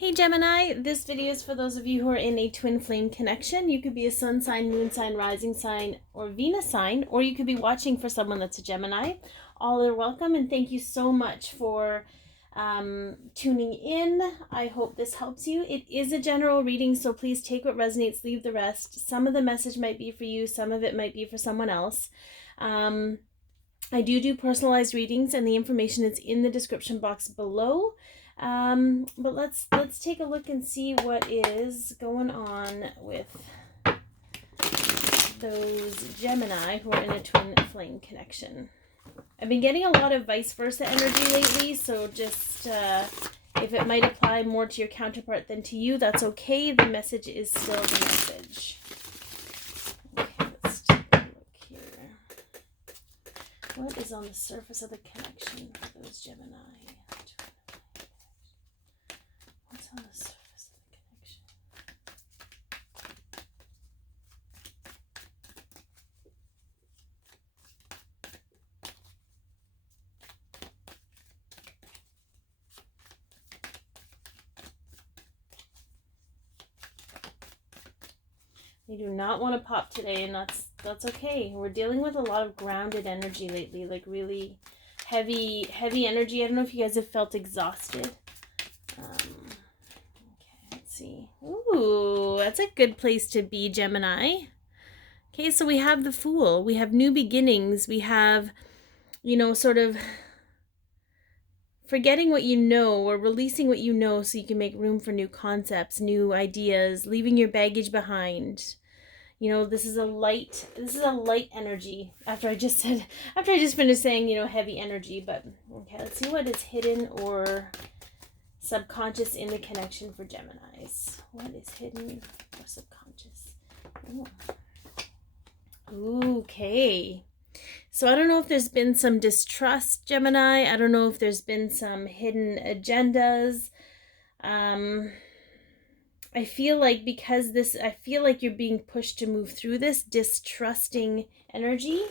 Hey Gemini, this video is for those of you who are in a twin flame connection. You could be a sun sign, moon sign, rising sign, or Venus sign, or you could be watching for someone that's a Gemini. All are welcome, and thank you so much for tuning in. I hope this helps you. It is a general reading, so please take what resonates, leave the rest. Some of the message might be for you, some of it might be for someone else. I do personalized readings, and the information is in the description box below. But let's take a look and see what is going on with those Gemini who are in a twin flame connection. I've been getting a lot of vice versa energy lately, so just if it might apply more to your counterpart than to you, that's okay. The message is still the message. Okay, let's take a look here. What is on the surface of the connection for those Gemini? What's on the surface of the connection? They do not want to pop today, and that's okay. We're dealing with a lot of grounded energy lately, like really heavy energy. I don't know if you guys have felt exhausted. See. Ooh, that's a good place to be, Gemini. Okay, so we have the Fool. We have new beginnings. We have, sort of forgetting what you know or releasing what you know so you can make room for new concepts, new ideas, leaving your baggage behind. This is a light energy. After I just finished saying, heavy energy, but okay, let's see what is hidden or subconscious in the connection for Geminis. What is hidden or subconscious? Ooh. Okay. So I don't know if there's been some distrust, Gemini. I don't know if there's been some hidden agendas. I feel like you're being pushed to move through this distrusting energy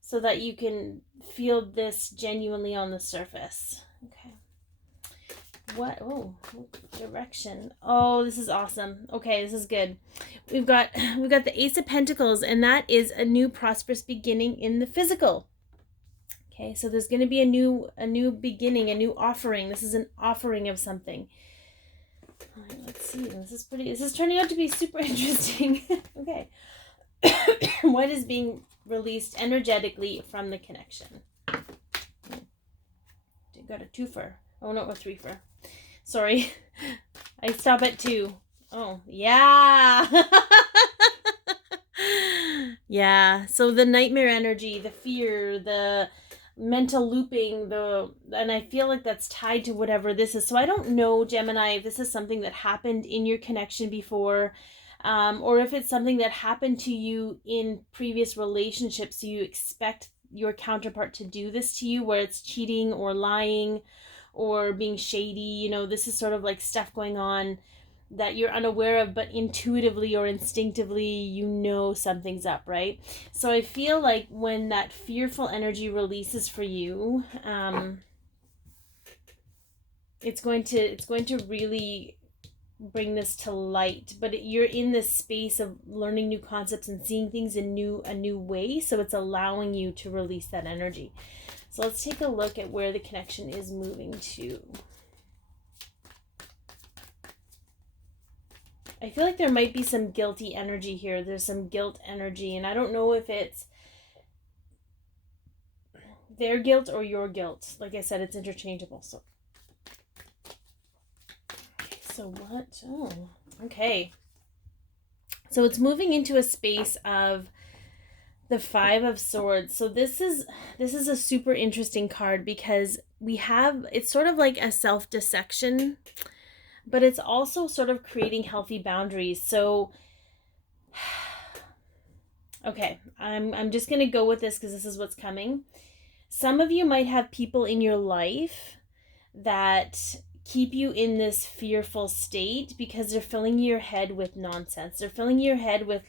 so that you can feel this genuinely on the surface. Okay. What? Oh, direction. Oh, this is awesome. Okay, this is good. We've got the Ace of Pentacles, and that is a new prosperous beginning in the physical. Okay, so there's going to be a new beginning, a new offering. This is an offering of something. All right, let's see. This is turning out to be super interesting. Okay. What is being released energetically from the connection? Got a twofer. Oh no, a threefer. Sorry, I stop at 2. Oh, yeah. Yeah, so the nightmare energy, the fear, the mental looping, and I feel like that's tied to whatever this is. So I don't know, Gemini, if this is something that happened in your connection before, or if it's something that happened to you in previous relationships, so you expect your counterpart to do this to you, where it's cheating or lying or being shady. This is sort of like stuff going on that you're unaware of, but intuitively or instinctively something's up, right? So I feel like when that fearful energy releases for you, it's going to really bring this to light. But you're in this space of learning new concepts and seeing things in a new way, so it's allowing you to release that energy. So let's take a look at where the connection is moving to. I feel like there might be some guilty energy here. There's some guilt energy, and I don't know if it's their guilt or your guilt. Like I said, it's interchangeable. So what? Oh, okay. So it's moving into a space of the 5 of Swords. So this is a super interesting card because it's sort of like a self-dissection, but it's also sort of creating healthy boundaries. So okay, I'm just going to go with this because this is what's coming. Some of you might have people in your life that keep you in this fearful state because they're filling your head with nonsense. They're filling your head with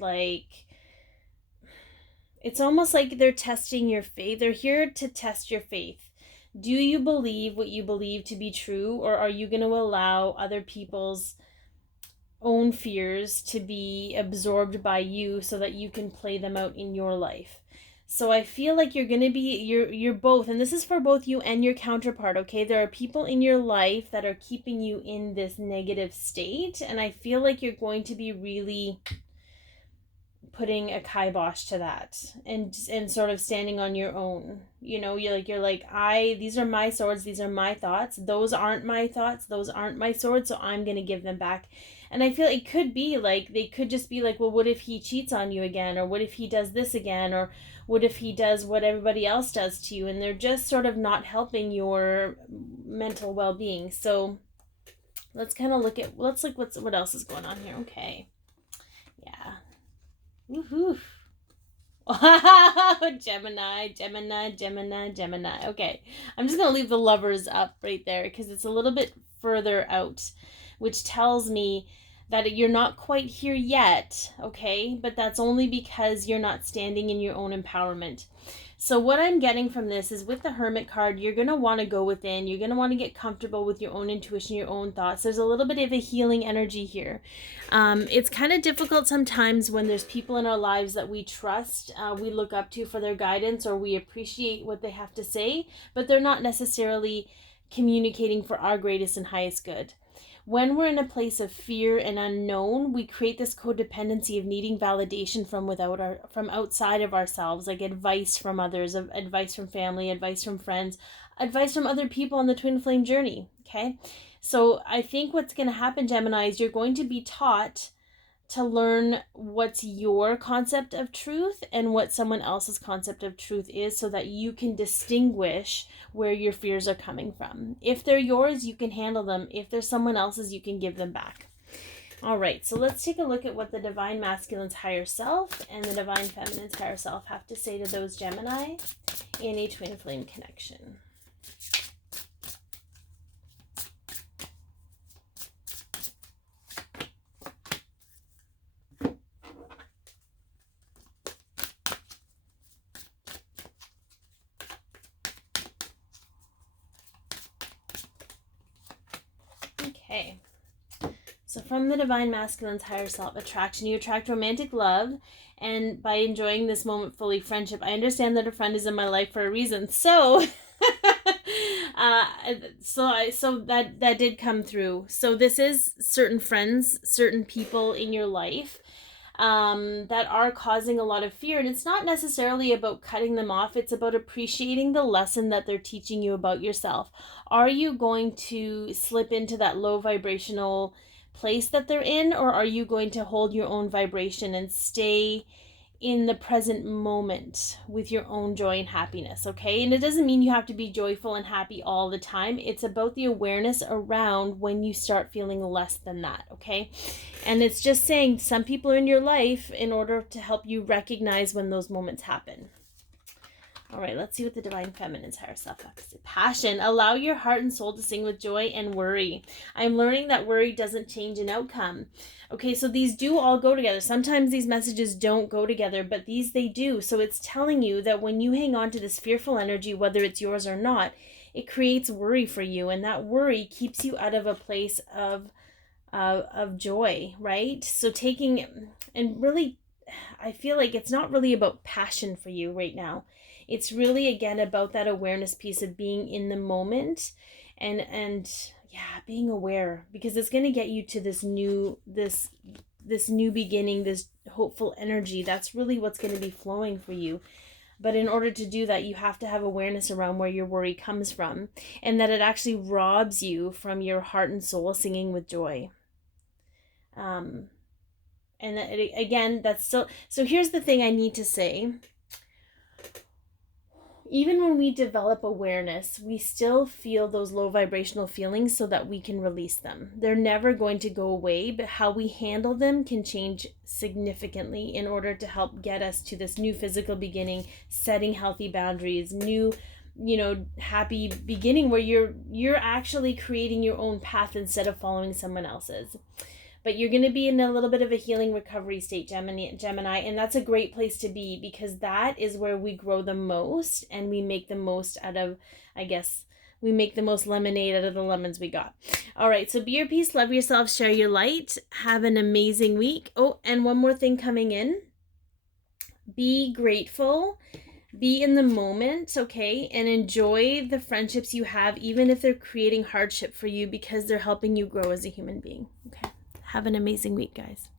it's almost like they're testing your faith. They're here to test your faith. Do you believe what you believe to be true, or are you going to allow other people's own fears to be absorbed by you so that you can play them out in your life? So I feel like you're going to be, you're both, and this is for both you and your counterpart, okay? There are people in your life that are keeping you in this negative state, and I feel like you're going to be really putting a kibosh to that, and sort of standing on your own. You know, you're like, these are my swords, these are my thoughts, those aren't my thoughts, those aren't my swords, so I'm going to give them back. And I feel it could be like, they could just be like, well, what if he cheats on you again? Or what if he does this again? Or what if he does what everybody else does to you? And they're just sort of not helping your mental well-being. So let's kind of look at, what else is going on here. Okay. Yeah. Woohoo. Gemini. Okay. I'm just going to leave the Lovers up right there because it's a little bit further out, which tells me that you're not quite here yet, okay? But that's only because you're not standing in your own empowerment. So what I'm getting from this is, with the Hermit card, you're going to want to go within. You're going to want to get comfortable with your own intuition, your own thoughts. There's a little bit of a healing energy here. It's kind of difficult sometimes when there's people in our lives that we trust, we look up to for their guidance, or we appreciate what they have to say, but they're not necessarily communicating for our greatest and highest good. When we're in a place of fear and unknown, we create this codependency of needing validation from outside of ourselves, like advice from others, advice from family, advice from friends, advice from other people on the twin flame journey, okay? So I think what's going to happen, Gemini, is you're going to be taught to learn what's your concept of truth and what someone else's concept of truth is, so that you can distinguish where your fears are coming from. If they're yours, you can handle them. If they're someone else's, you can give them back. All right, so let's take a look at what the Divine Masculine's higher self and the Divine Feminine's higher self have to say to those Gemini in a twin flame connection. Okay, so from the Divine Masculine's higher self, attraction, you attract romantic love, and by enjoying this moment fully, friendship. I understand that a friend is in my life for a reason, so so that did come through. So this is certain friends, certain people in your life that are causing a lot of fear. And it's not necessarily about cutting them off. It's about appreciating the lesson that they're teaching you about yourself. Are you going to slip into that low vibrational place that they're in, or are you going to hold your own vibration and stay in the present moment with your own joy and happiness, okay? And it doesn't mean you have to be joyful and happy all the time. It's about the awareness around when you start feeling less than that, okay? And it's just saying some people are in your life in order to help you recognize when those moments happen. All right, let's see what the Divine Feminine's higher self has to say. Passion. Allow your heart and soul to sing with joy and worry. I'm learning that worry doesn't change an outcome. Okay, so these do all go together. Sometimes these messages don't go together, but these they do. So it's telling you that when you hang on to this fearful energy, whether it's yours or not, it creates worry for you. And that worry keeps you out of a place of joy, right? So and really, I feel like it's not really about passion for you right now. It's really, again, about that awareness piece of being in the moment and being aware, because it's going to get you to this new beginning, this hopeful energy. That's really what's going to be flowing for you. But in order to do that, you have to have awareness around where your worry comes from, and that it actually robs you from your heart and soul singing with joy. And again, that's still, so here's the thing I need to say. Even when we develop awareness, we still feel those low vibrational feelings so that we can release them. They're never going to go away, but how we handle them can change significantly in order to help get us to this new physical beginning, setting healthy boundaries, new, happy beginning where you're actually creating your own path instead of following someone else's. But you're going to be in a little bit of a healing recovery state, Gemini, and that's a great place to be, because that is where we grow the most and we make the most out of, I guess, we make the most lemonade out of the lemons we got. All right, so be your peace, love yourself, share your light. Have an amazing week. Oh, and one more thing coming in. Be grateful. Be in the moment, okay? And enjoy the friendships you have, even if they're creating hardship for you, because they're helping you grow as a human being, okay? Have an amazing week, guys.